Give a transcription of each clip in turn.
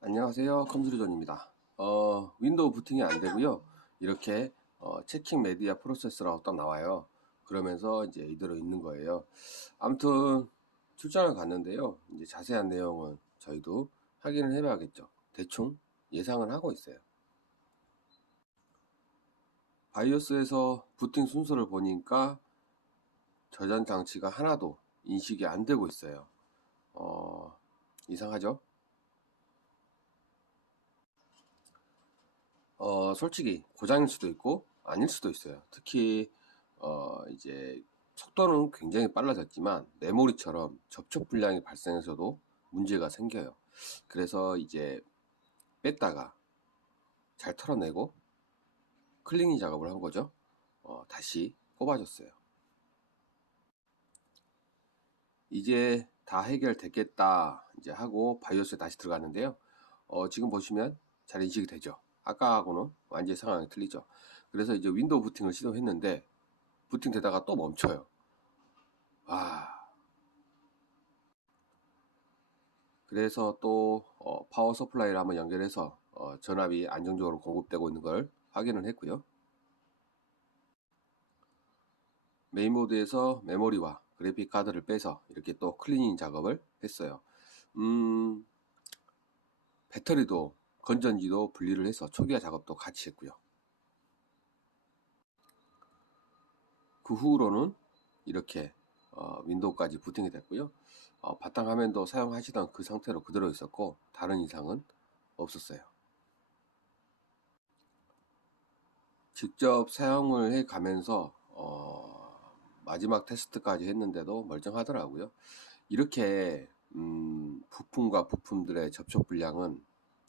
안녕하세요. 컴퓨터존입니다. 어, 윈도우 부팅이 안 되고요. 이렇게 어, 체킹 메디아 프로세스라고 딱 나와요. 그러면서 이제 이대로 있는 거예요. 아무튼 출장을 갔는데요. 이제 자세한 내용은 저희도 확인을 해봐야겠죠. 대충 예상을 하고 있어요. 바이오스에서 부팅 순서를 보니까 저장 장치가 하나도 인식이 안 되고 있어요. 어, 이상하죠? 어, 솔직히 고장일 수도 있고 아닐 수도 있어요. 특히 어, 이제 속도는 굉장히 빨라졌지만 메모리처럼 접촉 불량이 발생해서도 문제가 생겨요. 그래서 이제 뺐다가 잘 털어내고 클리닝 작업을 한 거죠. 어, 다시 꼽아줬어요. 이제 다 해결됐겠다 이제 하고 바이오스에 다시 들어갔는데요. 어, 지금 보시면 잘 인식이 되죠. 아까하고는 완전히 상황이 틀리죠. 그래서 이제 윈도우 부팅을 시도했는데 부팅 되다가 또 멈춰요. 와. 그래서 또 어, 파워 서플라이를 한번 연결해서 어, 전압이 안정적으로 공급되고 있는 걸 확인을 했고요. 메인보드에서 메모리와 그래픽 카드를 빼서 이렇게 또 클리닝 작업을 했어요. 음, 배터리도 건전지도 분리를 해서 초기화 작업도 같이 했고요. 그 후로는 이렇게 어, 윈도우까지 부팅이 됐고요. 어, 바탕화면도 사용하시던 그 상태로 그대로 있었고 다른 이상은 없었어요. 직접 사용을 해 가면서 어, 마지막 테스트까지 했는데도 멀쩡하더라고요. 이렇게 음, 부품과 부품들의 접촉 불량은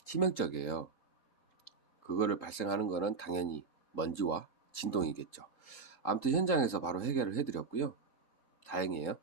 치명적이에요. 그거를 발생하는 거는 당연히 먼지와 진동이겠죠. 아무튼 현장에서 바로 해결을 해드렸고요. 다행이에요.